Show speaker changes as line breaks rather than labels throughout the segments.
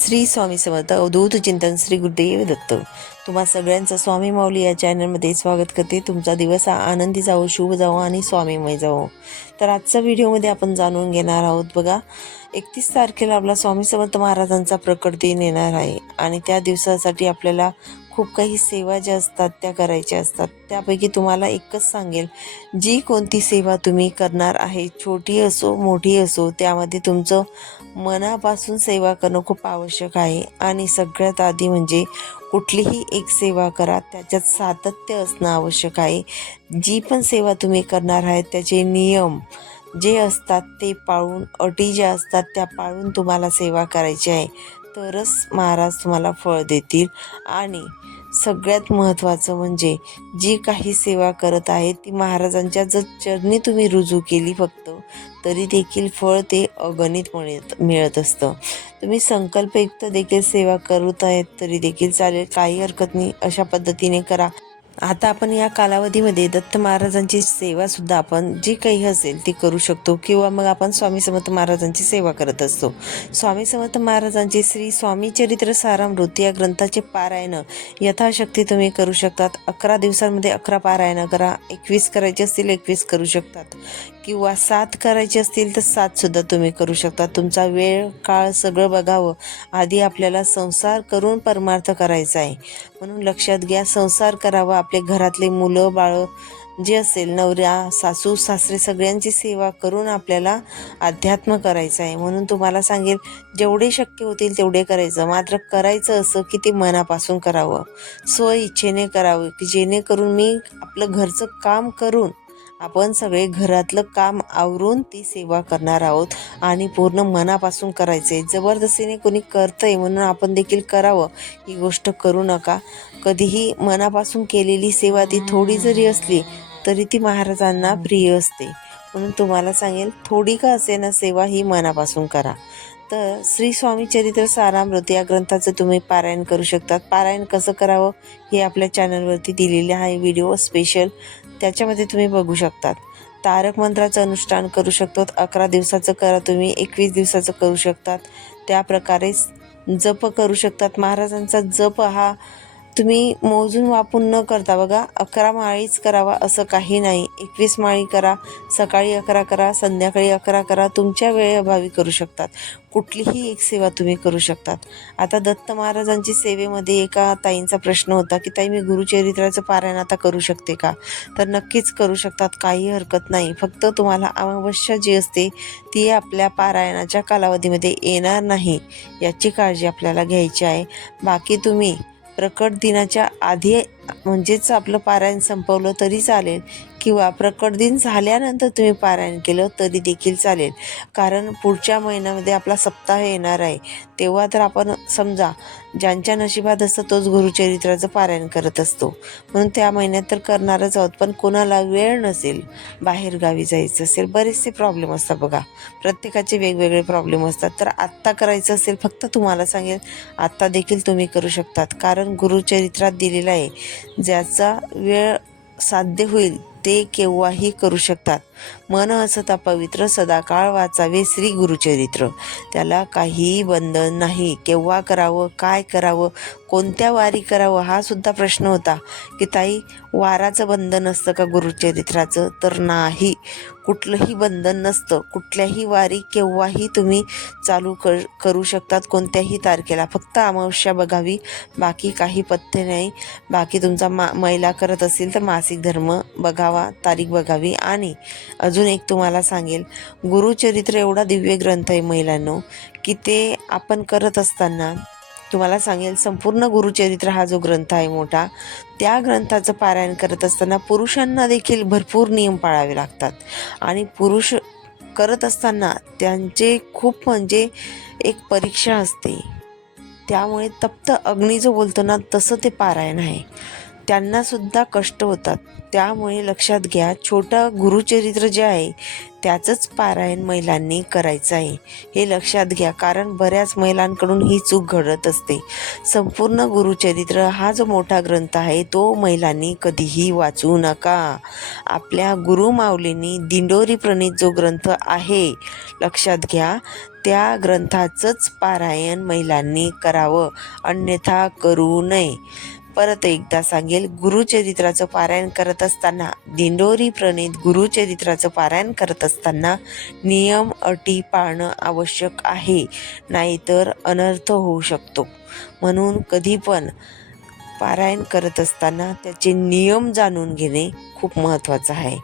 श्री स्वामी समर्थ अवधूत चिंतन श्री गुरुदेव दत्त. तुम्हा सगळ्यांचं स्वामी माऊली या चॅनलमध्ये स्वागत करते. तुमचा दिवस हा आनंदी जावो शुभ जावो आणि स्वामीमय जावो. तर आजच्या व्हिडिओमध्ये आपण जाणून घेणार आहोत बघा एकतीस तारखेला आपला स्वामी समर्थ महाराजांचा प्रकट दिन येणार आहे आणि त्या दिवसासाठी आपल्याला खूप काही सेवा ज्या असतात त्या करायच्या असतात. त्यापैकी तुम्हाला एकच सांगेल जी कोणती सेवा तुम्ही करणार आहे छोटी असो मोठी असो त्यामध्ये तुमचं मनापासून सेवा करणं खूप आवश्यक आहे. आणि सगळ्यात आधी म्हणजे कुठलीही एक सेवा करा त्याच्यात सातत्य असणं आवश्यक आहे. जी पण सेवा तुम्ही करणार आहे त्याचे नियम जे असतात ते पाळून अटी ज्या असतात त्या पाळून तुम्हाला सेवा करायची आहे. तरच महाराज तुम्हाला फळ देतील. आणि सगळ्यात महत्त्वाचं म्हणजे जी काही सेवा करत आहे ती महाराजांच्या जर चरणी तुम्ही रुजू केली फक्त तरी देखील फळ ते अगणित मिळत मिळत असतं. तुम्ही संकल्पयुक्त देखील सेवा करत आहेत तरी देखील चालेल काही हरकत नाही. अशा पद्धतीने करा. आता आपण या कालावधीमध्ये दत्त महाराजांची सेवा सुद्धा आपण जी काही असेल ती करू शकतो किंवा मग आपण स्वामी समर्थ महाराजांची सेवा करत असतो. स्वामी समर्थ महाराजांचे श्री स्वामी चरित्र सारामृत या ग्रंथाचे पारायण यथाशक्ती तुम्ही करू शकतात. अकरा दिवसांमध्ये अकरा पारायणं करा. एकवीस करायचे असतील एकवीस करू शकतात. किंवा सात करायचे असतील तर सात सुद्धा तुम्ही करू शकता. तुमचा वेळ काळ सगळं बघावं. आधी आपल्याला संसार करून परमार्थ करायचा आहे. म्हणून लक्षात घ्या संसार करावा. आपले घरातले मुलं बाळं जे असेल नवऱ्या सासू सासरे सगळ्यांची सेवा करून आपल्याला अध्यात्म करायचं आहे. म्हणून तुम्हाला सांगेल जेवढे शक्य होतील तेवढे करायचं. मात्र करायचं असं की ते मनापासून करावं. स्व इच्छेने करावं की जेणेकरून मी आपलं घरचं काम करून आपण सगळे घरातलं काम आवरून ती सेवा करणार आहोत आणि पूर्ण मनापासून करायचे जबरदस्तीने कोणी करतंय म्हणून आपण देखील करावं ही गोष्ट करू नका. कधीही मनापासून केलेली सेवा ती थोडी जरी असली तरी ती महाराजांना प्रिय असते. म्हणून तुम्हाला सांगेल थोडी का असेना सेवा ही मनापासून करा. तर श्री स्वामी चरित्र सारामृत या ग्रंथाचं तुम्ही पारायण करू शकतात. पारायण कसं करावं हे आपल्या चॅनलवरती दिलेले आहे व्हिडिओ स्पेशल. त्याच्यामध्ये तुम्ही बघू शकतात. तारक मंत्राचं अनुष्ठान करू शकतो. अकरा दिवसाचं करा तुम्ही एकवीस दिवसाचं करू शकतात. त्याप्रकारे जप करू शकतात. महाराजांचा जप हा तुम्ही मोजून वापून न करता बघा अकरा माळीच करावा असं काही नाही. एकवीस माळी करा सकाळी अकरा करा संध्याकाळी अकरा करा तुमच्या वेळेअभावी करू शकतात. कुठलीही एक सेवा तुम्ही करू शकतात. आता दत्त महाराजांची सेवेमध्ये एका ताईंचा प्रश्न होता की ताई मी गुरुचरित्राचं पारायण आता करू शकते का? तर नक्कीच करू शकतात काही हरकत नाही. फक्त तुम्हाला अमावस्या जी असते ती आपल्या पारायणाच्या कालावधीमध्ये येणार नाही. याची काळजी आपल्याला घ्यायची आहे. बाकी तुम्ही प्रकट दिनाच्या आधी म्हणजेच आपलं पारायण संपवलं तरी चालेल. किंवा प्रकट दिन झाल्यानंतर तुम्ही पारायण केलं तरी देखील चालेल. कारण पुढच्या महिन्यामध्ये आपला सप्ताह येणार आहे. तेव्हा तर आपण समजा ज्यांच्या नशिबात असतं तोच गुरुचरित्राचं पारायण करत असतो. म्हणून त्या महिन्यात तर करणारच आहोत पण कोणाला वेळ नसेल बाहेरगावी जायचं असेल बरेचसे प्रॉब्लेम असतात बघा. प्रत्येकाचे वेगवेगळे प्रॉब्लेम असतात. तर आत्ता करायचं असेल फक्त तुम्हाला सांगेल आत्ता देखील तुम्ही करू शकतात. कारण गुरुचरित्रात दिलेलं आहे ज्याचा वेळ साध्य होईल ते केव्हाही करू शकतात. मन असता पवित्र सदाकाळ वाचावे श्री गुरुचरित्र त्याला काहीही बंधन नाही. केव्हा करावं काय करावं कोणत्या वारी करावं हा सुद्धा प्रश्न होता. की ताई वाराचं बंधन असतं का गुरुचरित्राचं तर नाही. कुठलंही बंधन नसतं. कुठल्याही वारी केव्हाही तुम्ही चालू कर करू शकतात कोणत्याही तारखेला. फक्त अमावस्या बघावी. बाकी काही पथ्य नाही. बाकी तुमचा मा महिला करत असेल तर मासिक धर्म बघावा तारीख बघावी आणि अजून एक तुम्हाला सांगेल. गुरुचरित्र एवढा दिव्य ग्रंथ आहे महिलांनो की ते आपण करत असताना तुम्हाला सांगेल संपूर्ण गुरुचरित्र हा जो ग्रंथ आहे मोठा त्या ग्रंथाचं पारायण करत असताना पुरुषांना देखील भरपूर नियम पाळावे लागतात. आणि पुरुष करत असताना त्यांचे खूप म्हणजे एक परीक्षा असते. त्यामुळे तप्त अग्नी जो बोलतो ना तसं ते पारायण आहे. त्यांनासुद्धा कष्ट होतात. त्यामुळे लक्षात घ्या छोटं गुरुचरित्र जे आहे त्याचंच पारायण महिलांनी करायचं आहे. हे लक्षात घ्या कारण बऱ्याच महिलांकडून ही चूक घडत असते. संपूर्ण गुरुचरित्र हा जो मोठा ग्रंथ आहे तो महिलांनी कधीही वाचू नका. आपल्या गुरुमाऊलींनी दिंडोरी प्रणित जो ग्रंथ आहे लक्षात घ्या त्या ग्रंथाचंच पारायण महिलांनी करावं अन्यथा करू नये. परत एकदा सांगेल गुरुचरित्राचं पारायण करत असताना दिंडोरी प्रणित गुरुचरित्राचं पारायण करत असताना नियम अटी पाळणं आवश्यक आहे नाहीतर अनर्थ होऊ शकतो. म्हणून कधी पण पारायण करत असताना त्याचे नियम जाणून घेणे खूप महत्त्वाचं आहे.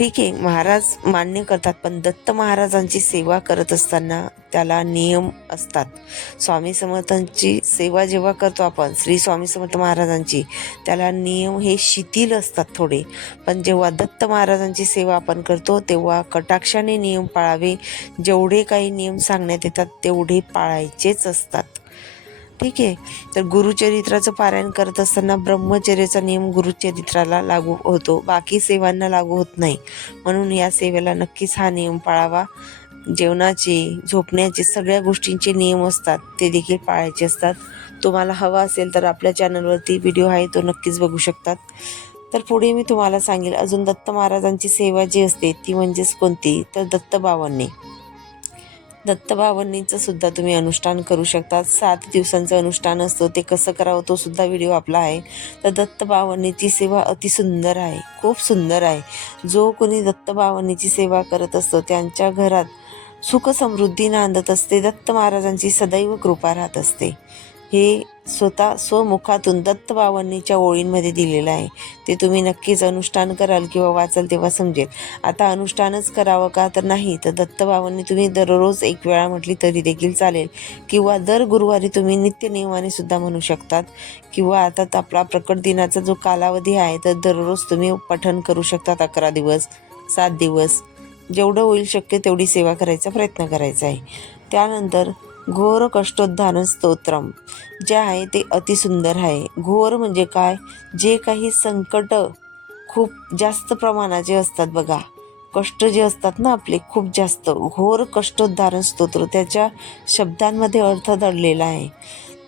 ठीक आहे महाराज मान्य करतात पण दत्त महाराजांची सेवा करत असताना त्याला नियम असतात. स्वामी समर्थांची सेवा जेव्हा करतो आपण श्री स्वामी समर्थ महाराजांची त्याला नियम हे शिथिल असतात थोडे. पण जेव्हा दत्त महाराजांची सेवा आपण करतो तेव्हा कटाक्षाने नियम पाळावे. जेवढे काही नियम सांगण्यात येतात तेवढे पाळायचेच असतात. ठीक आहे. तर गुरुचरित्राचं पारायण करत असताना ब्रह्मचर्याचा नियम गुरुचरित्राला लागू होतो. बाकी सेवांना लागू होत नाही. म्हणून या सेवेला नक्कीच हा नियम पाळावा. जेवणाचे झोपण्याचे सगळ्या गोष्टींचे नियम असतात. ते देखील पाळायचे असतात. तुम्हाला हवा असेल तर आपल्या चॅनलवरती व्हिडिओ आहे तो नक्कीच बघू शकतात. तर पुढे मी तुम्हाला सांगेल अजून दत्त महाराजांची सेवा जी असते ती म्हणजेच कोणती? तर दत्तबावांनी दत्तभावनीचं सुद्धा तुम्ही अनुष्ठान करू शकता सात दिवसांचं अनुष्ठान असतं. ते कसं करावं तो सुद्धा व्हिडिओ आपला आहे. तर दत्तभावनीची सेवा अतिसुंदर आहे. खूप सुंदर आहे. जो कोणी दत्तभावनीची सेवा करत असतो त्यांच्या घरात सुख समृद्धी नांदत असते. दत्त महाराजांची सदैव कृपा राहत असते. हे स्वतः स्वमुखातून दत्त ओळींमध्ये दिलेलं आहे. ते तुम्ही नक्कीच अनुष्ठान कराल किंवा वाचाल तेव्हा समजेल. आता अनुष्ठानच करावं का तर नाही तर दत्त तुम्ही दररोज एक वेळा म्हटली तरी देखील चालेल. किंवा दर गुरुवारी तुम्ही नित्य नियमाने सुद्धा म्हणू शकतात. किंवा आता त- आपला प्रकट दिनाचा जो कालावधी आहे तर दररोज तुम्ही पठण करू शकतात अकरा दिवस सात दिवस. जेवढं होईल शक्य तेवढी सेवा करायचा प्रयत्न करायचा आहे. त्यानंतर घोर कष्टोद्धारण स्तोत्रम जे आहे ते अतिसुंदर आहे. घोर म्हणजे काय? जे काही संकट खूप जास्त प्रमाणाचे असतात बघा कष्ट जे असतात ना आपले खूप जास्त. घोर कष्टोद्धारण स्तोत्र त्याच्या शब्दांमध्ये अर्थ दडलेला आहे.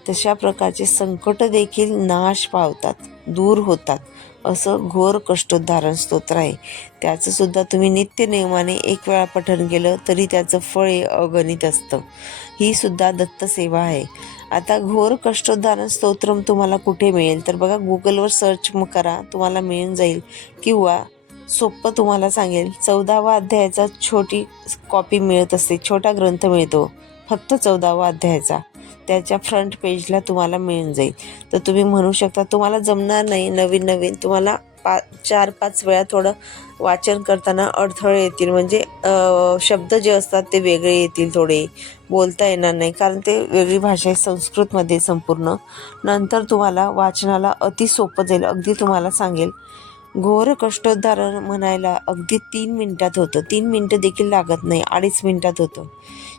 तशा प्रकारचे संकट देखील नाश पावतात दूर होतात. असं घोर कष्टोद्धारण स्तोत्र आहे. त्याचं सुद्धा तुम्ही नित्य नियमाने एक वेळा पठण केलं तरी त्याचं फळ हे अगणित असतं. ही सुद्धा दत्तसेवा आहे. आता घोर कष्टोद्धारण स्तोत्रम तुम्हाला कुठे मिळेल? तर बघा गुगलवर सर्च करा तुम्हाला मिळून जाईल. किंवा सोपं तुम्हाला सांगेल चौदावा अध्यायाचा छोटी कॉपी मिळत असते छोटा ग्रंथ मिळतो. फक्त चौदावा अध्यायाचा. त्याच्या फ्रंट पेजला तुम्हाला मिळून जाईल. तर तुम्ही म्हणू शकता तुम्हाला जमणार नाही नवीन नवीन तुम्हाला पा चार पाच वेळा थोडं वाचन करताना अडथळे येतील. म्हणजे शब्द जे असतात ते वेगळे येतील थोडे. बोलता येणार नाही. कारण ते वेगळी भाषा आहे संस्कृतमध्ये संपूर्ण. नंतर तुम्हाला वाचनाला अति सोपं जाईल. अगदी तुम्हाला सांगेल. घोर कष्टोद्धारण म्हणायला अगदी तीन मिनिटात होतं. तीन मिनटं देखील लागत नाही अडीच मिनिटात होतं.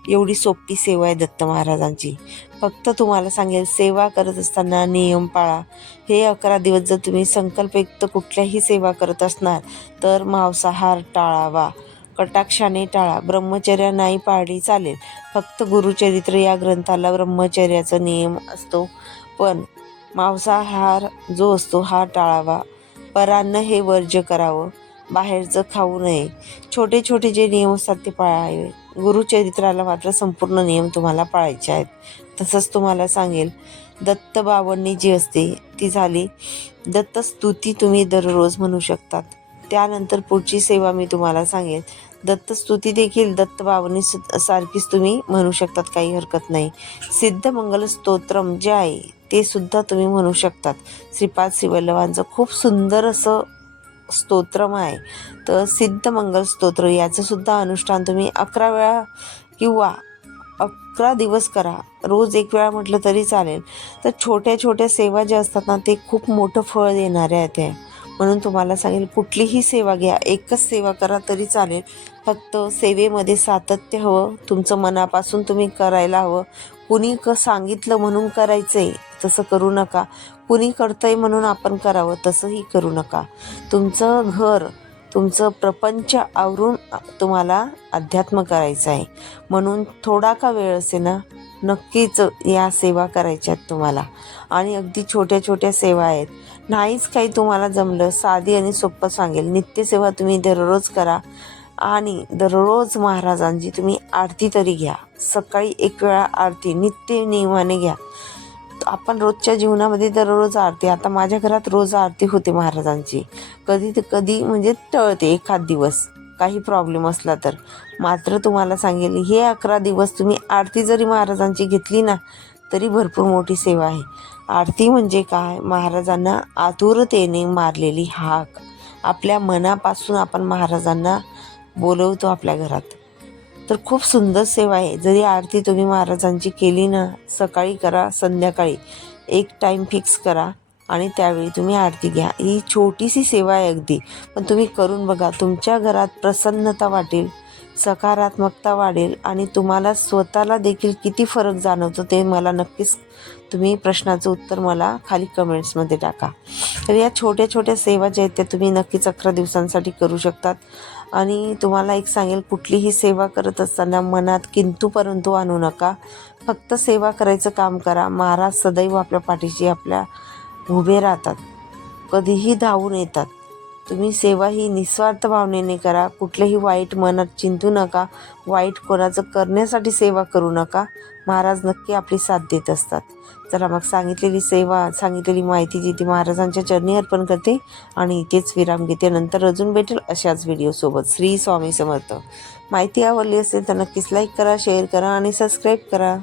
एवढी सोपी सेवा आहे दत्त महाराजांची. फक्त तुम्हाला सांगेल सेवा करत असताना नियम पाळा. हे अकरा दिवस जर तुम्ही संकल्पयुक्त कुठल्याही सेवा करत असणार तर मांसाहार टाळावा. कटाक्षाने टाळा. ब्रह्मचर्या नाही पाळली चालेल. फक्त गुरुचरित्र या ग्रंथाला ब्रह्मचर्याचा नियम असतो. पण मांसाहार जो असतो हा टाळावा. परान्न हे वर्ज्य करावं. बाहेरचं खाऊ नये. छोटे छोटे जे नियम असतात ते पाळावे. गुरुचरित्राला मात्र संपूर्ण नियम तुम्हाला पाळायचे आहेत. तसंच तुम्हाला सांगेल दत्त बावन्नी जी असते ती झाली. दत्तस्तुती तुम्ही दररोज म्हणू शकतात. त्यानंतर पुढची सेवा मी तुम्हाला सांगेन. दत्तस्तुती देखील दत्तभावनी सारखीच तुम्ही म्हणू शकतात काही हरकत नाही. सिद्ध मंगल स्तोत्रम जे आहे ते सुद्धा तुम्ही म्हणू शकतात. श्रीपाद श्रीवल्लभांचं खूप सुंदर असं स्तोत्रम आहे. तर सिद्ध मंगल स्तोत्र याचं सुद्धा अनुष्ठान तुम्ही अकरा वेळा किंवा अकरा दिवस करा. रोज एक वेळा म्हटलं तरी चालेल. तर छोट्या छोट्या सेवा ज्या असतात ना ते खूप मोठं फळ देणाऱ्या आहेत म्हणून तुम्हाला सांगेल कुठलीही सेवा घ्या एकच सेवा करा तरी चालेल. फक्त सेवेमध्ये सातत्य हवं तुमचं मनापासून तुम्ही करायला हवं. कुणी क सांगितलं म्हणून करायचं आहे तसं करू नका. कुणी करतंय म्हणून आपण करावं तसंही करू नका. तुमचं घर तुमचं प्रपंच आवरून तुम्हाला अध्यात्म करायचं आहे. म्हणून थोडा का वेळ असे ना नक्कीच या सेवा करायच्या आहेत तुम्हाला. आणि अगदी छोट्या छोट्या सेवा आहेत. नाहीच काही तुम्हाला जमलं साधी आणि सोपं सांगेल. नित्यसेवा तुम्ही दररोज करा. आणि दररोज महाराजांची तुम्ही आरती तरी घ्या. सकाळी एक वेळा आरती नित्य नियमाने घ्या. आपण रोजच्या जीवनामध्ये दररोज आरती आता माझ्या घरात रोज आरती होते महाराजांची. कधी कधी म्हणजे टळते एखाद दिवस. काही प्रॉब्लेम असला तर. मात्र तुम्हाला सांगेल हे अकरा दिवस तुम्ही आरती जरी महाराजांची घेतली ना तरी भरपूर मोठी सेवा आहे. आरती म्हणजे काय? महाराजांना आतुरतेने मारलेली हाक. आपल्या मनापासून आपण महाराजांना बोलवतो आपल्या घरात. तर खूप सुंदर सेवा आहे. जरी आरती तुम्ही महाराजांची केली ना सकाळी करा संध्याकाळी. एक टाईम फिक्स करा आणि त्यावेळी तुम्ही आरती घ्या. ही छोटीशी सेवा आहे अगदी. पण तुम्ही करून बघा तुमच्या घरात प्रसन्नता वाटेल सकारात्मकता वाढेल आणि तुम्हाला स्वतःला देखील किती फरक जाणवतो ते मला नक्कीच तुम्ही प्रश्नाचं उत्तर मला खाली कमेंट्समध्ये टाका. तर या छोट्या छोट्या सेवा ज्या आहेत त्या तुम्ही नक्कीच अकरा दिवसांसाठी करू शकतात. आणि तुम्हाला एक सांगेल कुठलीही सेवा करत असताना मनात किंतू परंतु आणू नका. फक्त सेवा करायचं काम करा. महाराज सदैव आपल्या पाठीशी आपल्या उभे राहतात. कधीही धावून येतात. तुम्ही सेवा ही निस्वार्थ भावनेने करा. कुठलेही वाईट मनात चिंतू नका. वाईट कोणाचं करण्यासाठी सेवा करू नका. महाराज नक्की आपली साथ देत असतात. चला मग सांगितलेली सेवा सांगितलेली माहिती जी ती महाराजांच्या चरणी अर्पण करते आणि इथेच विराम घेते. नंतर अजून भेटेल अशाच व्हिडिओसोबत श्री स्वामी समर्थ. माहिती आवडली असेल तर नक्कीच लाईक करा शेअर करा आणि सबस्क्राईब करा.